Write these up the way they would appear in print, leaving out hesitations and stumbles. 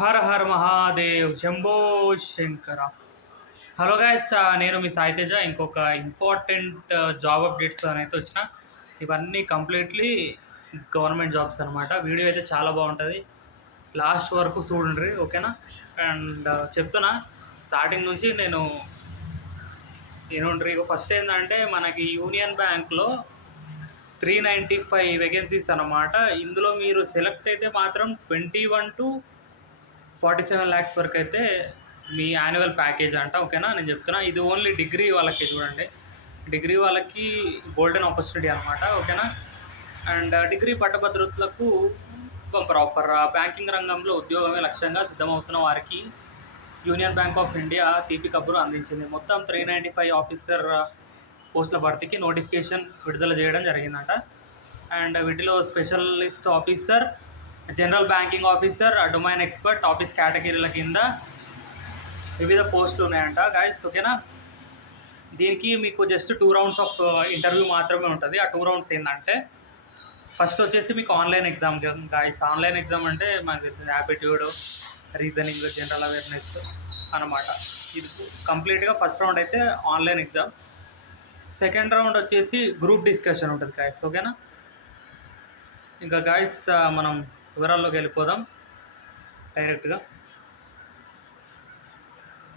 హర హర Mahadev Shambho Shankara. Hello guys, నేను మీ సాయి తేజ. ఇంకొక important job అప్డేట్స్తో అయితే వచ్చిన. ఇవన్నీ కంప్లీట్లీ గవర్నమెంట్ జాబ్స్ అనమాట. వీడియో అయితే చాలా బాగుంటుంది, లాస్ట్ వరకు చూడండి, ఓకేనా? అండ్ చెప్తున్నా స్టార్టింగ్ నుంచి నేను ఏనుండ్రి. ఫస్ట్ ఏంటంటే మనకి యూనియన్ బ్యాంక్లో 395 వేకెన్సీస్ అనమాట. ఇందులో మీరు సెలెక్ట్ అయితే మాత్రం 21 to 47 lakhs వరకు అయితే మీ యాన్యువల్ ప్యాకేజ్ అంట, ఓకేనా? నేను చెప్తున్నా, ఇది ఓన్లీ డిగ్రీ వాళ్ళకి. చూడండి, డిగ్రీ వాళ్ళకి గోల్డెన్ ఆపర్చునిటీ అనమాట, ఓకేనా? అండ్ డిగ్రీ పట్టభద్రులకు ప్రాపర్ బ్యాంకింగ్ రంగంలో ఉద్యోగమే లక్ష్యంగా సిద్ధమవుతున్న వారికి యూనియన్ బ్యాంక్ ఆఫ్ ఇండియా తీపి కబురు అందించింది. మొత్తం 395 ఆఫీసర్ పోస్టుల భర్తీకి నోటిఫికేషన్ విడుదల చేయడం జరిగిందంట. అండ్ వీటిలో specialist officer, general banking officer, domain expert, office కేటగిరీల కింద వివిధ పోస్టులు ఉన్నాయంట గాయస్, ఓకేనా? దీనికి మీకు జస్ట్ 2 rounds ఆఫ్ ఇంటర్వ్యూ మాత్రమే ఉంటుంది. ఆ 2 rounds ఏంటంటే, ఫస్ట్ వచ్చేసి మీకు online exam guys. Online exam అంటే మనకి యాప్టిట్యూడ్, రీజనింగ్, జనరల్ అవేర్నెస్ అనమాట. ఇది కంప్లీట్గా ఫస్ట్ రౌండ్ అయితే ఆన్లైన్ ఎగ్జామ్. సెకండ్ రౌండ్ వచ్చేసి గ్రూప్ డిస్కషన్ ఉంటుంది గాయస్, ఓకేనా? ఇంకా గాయస్ మనం వివరాల్లోకి వెళ్ళిపోదాం డైరెక్ట్గా.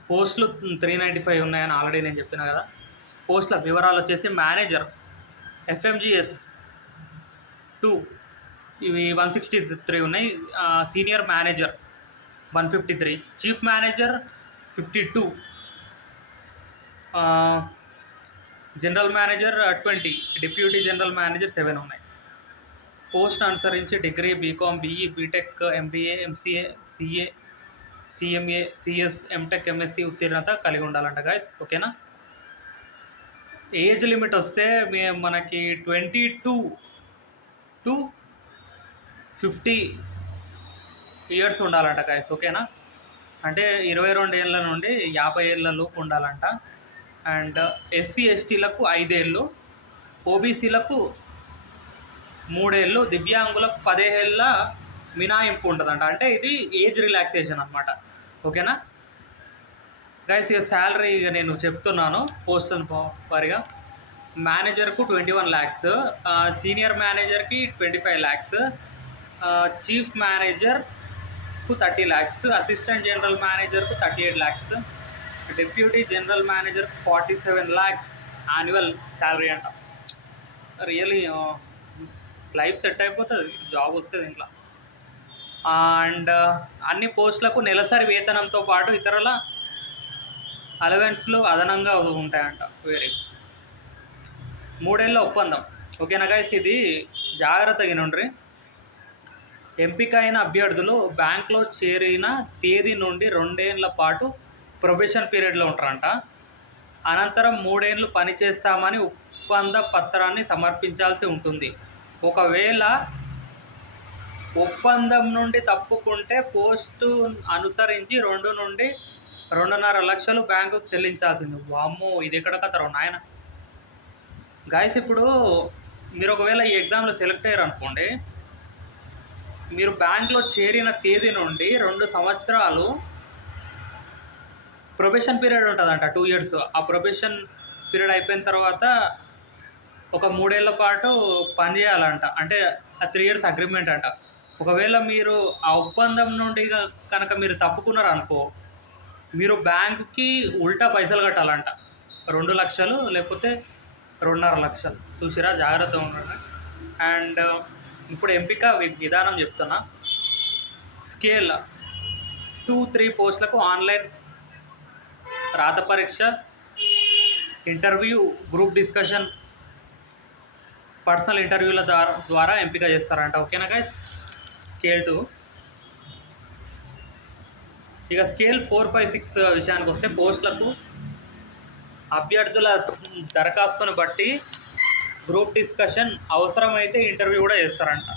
పోస్టులు 395 ఉన్నాయని ఆల్రెడీ నేను చెప్పినా కదా. పోస్టుల వివరాలు వచ్చేసి మేనేజర్ ఎఫ్ఎంజిఎస్ 2 ఇవి 163 ఉన్నాయి. Senior manager 153, chief manager 52, general manager 20, deputy general manager 7 ఉన్నాయి. పోస్ట్ అనుసరించి degree BCom, BE, BTech, MBA, MCA, CA, CMA, CS, MTech, MSc ఉత్తీర్ణత కలిగి ఉండాలంట గాయస్, ఓకేనా? ఏజ్ లిమిట్ వస్తే మనకి 22 to 50 years ఉండాలంట గాయస్, ఓకేనా? అంటే 22 ఏళ్ళ నుండి 50 ఏళ్ళ లోపు ఉండాలంట. అండ్ ఎస్సీ ఎస్టీలకు 5 ఏళ్ళు, ఓబీసీలకు 3 ఏళ్ళు, దివ్యాంగులకు 10 ఏళ్ళ మినహాయింపు ఉంటుందంట. అంటే ఇది ఏజ్ రిలాక్సేషన్ అనమాట, ఓకేనా గైస్? ఇక శాలరీ ఇక నేను చెప్తున్నాను పోస్టుల వారిగా. మేనేజర్కు 21 lakhs, సీనియర్ మేనేజర్కి 25 lakhs, చీఫ్ మేనేజర్కు 30 lakhs, అసిస్టెంట్ జనరల్ మేనేజర్కు 38 lakhs, డిప్యూటీ జనరల్ మేనేజర్కు 47 lakhs యాన్యువల్ శాలరీ అంట. రియలీ లైఫ్ సెట్ అయిపోతుంది, జాబ్ వస్తుంది ఇంట్లో. అండ్ అన్ని పోస్టులకు నెలసరి వేతనంతో పాటు ఇతరుల అలవెన్స్లు అదనంగా ఉంటాయంట. వేరే 3 ఏళ్ళ ఒప్పందం, ఓకేనా గైస్? ఇది జాగ్రత్తగా నుండి. ఎంపికైన అభ్యర్థులు బ్యాంక్లో చేరిన తేదీ నుండి 2 ఏళ్ళ పాటు ప్రొబేషన్ పీరియడ్లో ఉంటారంట. అనంతరం 3 ఏళ్ళు పనిచేస్తామని ఒప్పంద పత్రాన్ని సమర్పించాల్సి ఉంటుంది. ఒకవేళ ఒప్పందం నుండి తప్పుకుంటే పోస్టు అనుసరించి 2 నుండి 2.5 లక్షలు బ్యాంకుకు చెల్లించాల్సింది. వామ్మో, ఇది ఎక్కడ కథరు నాయన గాయస్. ఇప్పుడు మీరు ఒకవేళ ఈ ఎగ్జామ్లో సెలెక్ట్ అయ్యారు అనుకోండి, మీరు బ్యాంక్లో చేరిన తేదీ నుండి 2 సంవత్సరాలు ప్రొబేషన్ పీరియడ్ ఉంటుందంట, 2 years. ఆ ప్రొబేషన్ పీరియడ్ అయిపోయిన తర్వాత ఒక 3 ఏళ్ళ పాటు పనిచేయాలంట. అంటే ఆ 3 years అగ్రిమెంట్ అంట. ఒకవేళ మీరు ఆ ఒప్పందం నుండి కనుక మీరు తప్పుకున్నారు అనుకో, మీరు బ్యాంకుకి ఉల్టా పైసలు కట్టాలంట. 2 లక్షలు లేకపోతే 2.5 లక్షలు. చూసిరా, జాగ్రత్తగా ఉండండి. అండ్ ఇప్పుడు ఎంపిక విధానం చెప్తున్నా. స్కేల్ 2-3 పోస్టులకు ఆన్లైన్ రాత పరీక్ష, ఇంటర్వ్యూ, గ్రూప్ డిస్కషన్, పర్సనల్ ఇంటర్వ్యూల ద్వారా ఎంపిక చేస్తారంట, ఓకేనా గైస్? స్కేల్ 2. ఇక స్కేల్ 4, 5, 6 విషయానికి వస్తే, పోస్టులకు అభ్యర్థుల దరఖాస్తును బట్టి గ్రూప్ డిస్కషన్, అవసరమైతే ఇంటర్వ్యూ కూడా చేస్తారంట.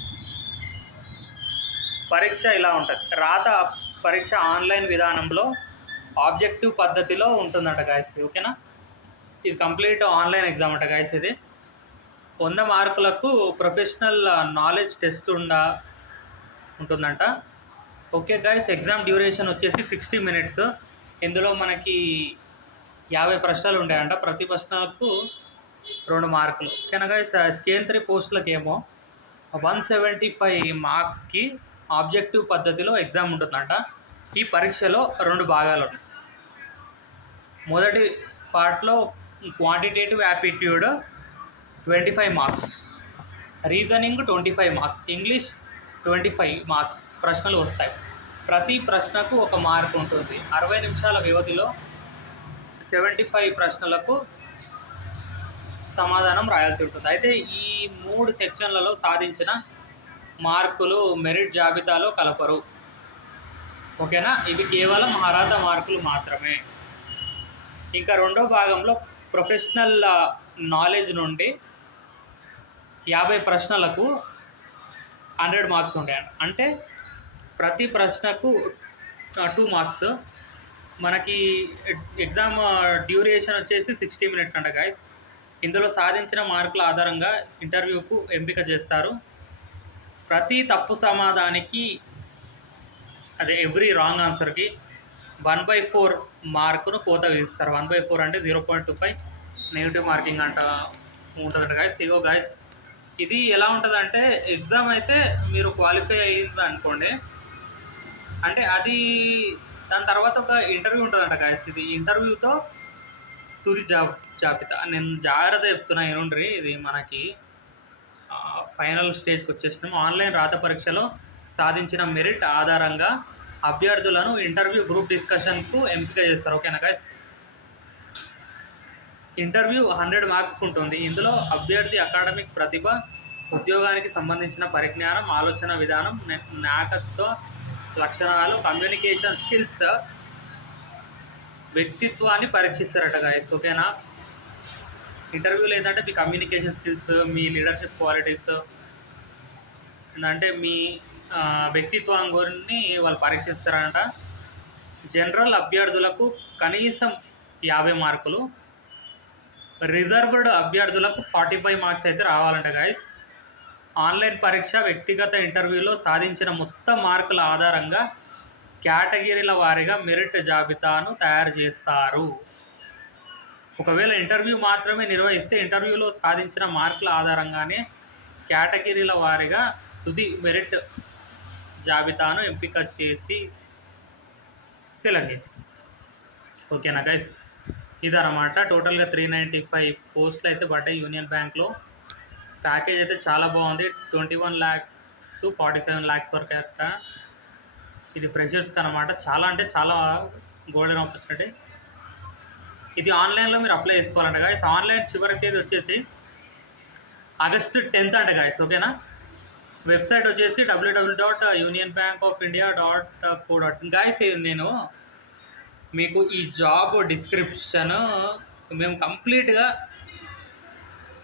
పరీక్ష ఇలా ఉంటుంది. రాత పరీక్ష ఆన్లైన్ విధానంలో ఆబ్జెక్టివ్ పద్ధతిలో ఉంటుందంట గాయస్, ఓకేనా? ఇది కంప్లీట్ ఆన్లైన్ ఎగ్జామ్ అంట గాయస్. ఇది 100 మార్కులకు ప్రొఫెషనల్ నాలెడ్జ్ టెస్ట్ ఉంటుందంట. ఓకే గైస్, ఎగ్జామ్ డ్యూరేషన్ వచ్చేసి 60 మినిట్స్. ఇందులో మనకి 50 ప్రశ్నలు ఉంటాయంట. ప్రతి ప్రశ్నకు 2 మార్కులు. ఓకేనా గైస్. స్కేల్ 3 పోస్టులకు ఏమో 175 మార్క్స్కి ఆబ్జెక్టివ్ పద్ధతిలో ఎగ్జామ్ ఉంటుందంట. ఈ పరీక్షలో 2 భాగాలు ఉన్నాయి. మొదటి పార్ట్లో quantitative aptitude 25 marks, reasoning 25 marks, English 25 marks ప్రశ్నలు వస్తాయి. ప్రతి ప్రశ్నకు 1 మార్క్ ఉంటుంది. 60 నిమిషాల వ్యవధిలో 75 ప్రశ్నలకు సమాధానం రాయాల్సి ఉంటుంది. అయితే ఈ 3 సెక్షన్లలో సాధించిన మార్కులు మెరిట్ జాబితాలో కలపరు. ఓకేనా, ఇవి కేవలం అర్హత మార్కులు మాత్రమే. ఇంకా రెండో భాగంలో ప్రొఫెషనల్ నాలెడ్జ్ నుండి 50 ప్రశ్నలకు 100 మార్క్స్ ఉంటాయి. అంటే ప్రతి ప్రశ్నకు 2 మార్క్స్. మనకి ఎగ్జామ్ డ్యూరేషన్ వచ్చేసి 60 మినిట్స్ అంట గాయస్. ఇందులో సాధించిన మార్కుల ఆధారంగా ఇంటర్వ్యూకు ఎంపిక చేస్తారు. ప్రతి తప్పు సమాధానికి, అదే ఎవ్రీ రాంగ్ ఆన్సర్కి 1/4 మార్కును కోత విధిస్తారు. 1/4 అంటే 0.25 నెగిటివ్ మార్కింగ్ అంట ఉంటుందంట గాయస్. ఇగో గాయస్, ఇది ఎలా ఉంటుందంటే ఎగ్జామ్ అయితే మీరు క్వాలిఫై అయ్యింది అనుకోండి, అంటే అది దాని తర్వాత ఒక ఇంటర్వ్యూ ఉంటుందంట గాయస్. ఇది ఇంటర్వ్యూతో తుది జాబితా. నేను జాగ్రత్త చెప్తున్నా ఏనుండ్రి, ఇది మనకి ఫైనల్ స్టేజ్కి వచ్చేసినాం. ఆన్లైన్ రాత పరీక్షలో సాధించిన మెరిట్ ఆధారంగా అభ్యర్థులను ఇంటర్వ్యూ గ్రూప్ డిస్కషన్కు ఎంపిక చేస్తారు. ఓకేనా గైస్. ఇంటర్వ్యూ 100 మార్క్స్కి ఉంటుంది. ఇందులో అభ్యర్థి అకాడమిక్ ప్రతిభ, ఉద్యోగానికి సంబంధించిన పరిజ్ఞానం, ఆలోచన విధానం, నాయకత్వ లక్షణాలు, కమ్యూనికేషన్ స్కిల్స్, వ్యక్తిత్వాన్ని పరీక్షిస్తారట గాయస్. ఓకేనా, ఇంటర్వ్యూలో ఏంటంటే మీ కమ్యూనికేషన్ స్కిల్స్, మీ లీడర్షిప్ క్వాలిటీస్, ఏంటంటే మీ వ్యక్తిత్వం గురించి వాళ్ళు పరీక్షిస్తారంట. జనరల్ అభ్యర్థులకు కనీసం 50 మార్కులు, రిజర్వ్డ్ అభ్యర్థులకు 45 మార్క్స్ అయితే రావాలంట గాయస్. ఆన్లైన్ పరీక్ష వ్యక్తిగత ఇంటర్వ్యూలో సాధించిన మొత్తం మార్కుల ఆధారంగా కేటగిరీల వారీగా మెరిట్ జాబితాను తయారు చేస్తారు. ఒకవేళ ఇంటర్వ్యూ మాత్రమే నిర్వహిస్తే ఇంటర్వ్యూలో సాధించిన మార్కుల ఆధారంగానే కేటగిరీల వారీగా తుది మెరిట్ జాబితాను ఎంపిక చేసి సెలెక్ట్ చేసి. ఓకేనా గైస్, ఇదన్నమాట. టోటల్గా 395 పోస్టులు అయితే పడ్డాయి యూనియన్ బ్యాంక్లో. ప్యాకేజ్ అయితే చాలా బాగుంది. 21 lakhs to 47 lakhs వరకు అట్ట. ఇది ఫ్రెషర్స్కి అనమాట. చాలా అంటే చాలా గోల్డెన్ ఆపర్చునిటీ. ఇది ఆన్లైన్లో మీరు అప్లై చేసుకోవాలంట గాయస్. ఆన్లైన్ చివరి తేదీ వచ్చేసి August 10th అంట గాయస్. ఓకేనా, వెబ్సైట్ వచ్చేసి www.unionbankofindia.co. గాయస్, నేను మీకు ఈ జాబ్ డిస్క్రిప్షన్, మేము కంప్లీట్గా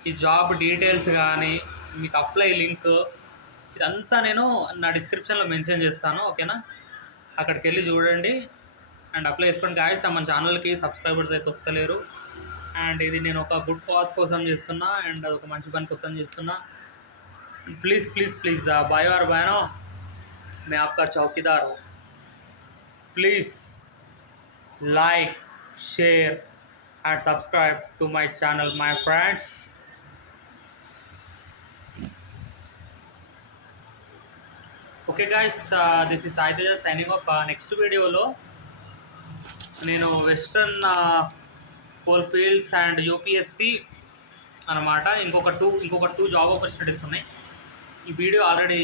ఈ జాబ్ డీటెయిల్స్ కానీ మీకు అప్లై లింక్ ఇదంతా నేను నా డిస్క్రిప్షన్లో మెన్షన్ చేస్తాను. ఓకేనా, అక్కడికి వెళ్ళి చూడండి అండ్ అప్లై చేసుకోండి గాయస్. మన ఛానల్కి సబ్స్క్రైబర్స్ అయితే వస్తలేరు. అండ్ ఇది నేను ఒక గుడ్ కాజ్ కోసం చేస్తున్నా అండ్ అదొక మంచి పని కోసం చేస్తున్నా. प्लीज़ प्लीज़ प्लीज़ भाई और बहनों, मैं आपका चौकीदार हूँ. Please like, share and subscribe to my channel, my friends. Okay guys, this is Aidya signing off. Next video lo నేను western coal fields and UPSC అనమాట ఇంకొక టూ జాబ్ ఆపర్చునిటీస్ ఉన్నాయి. ఈ వీడియో ఆల్రెడీ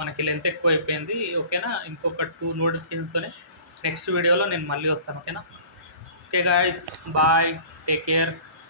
మనకి లెంత్ ఎక్కువ అయిపోయింది. ఓకేనా, ఇంకొక 2 నోటిఫికేషన్తోనే నెక్స్ట్ వీడియోలో నేను మళ్ళీ వస్తాను. ఓకేనా. Okay guys, bye, take care.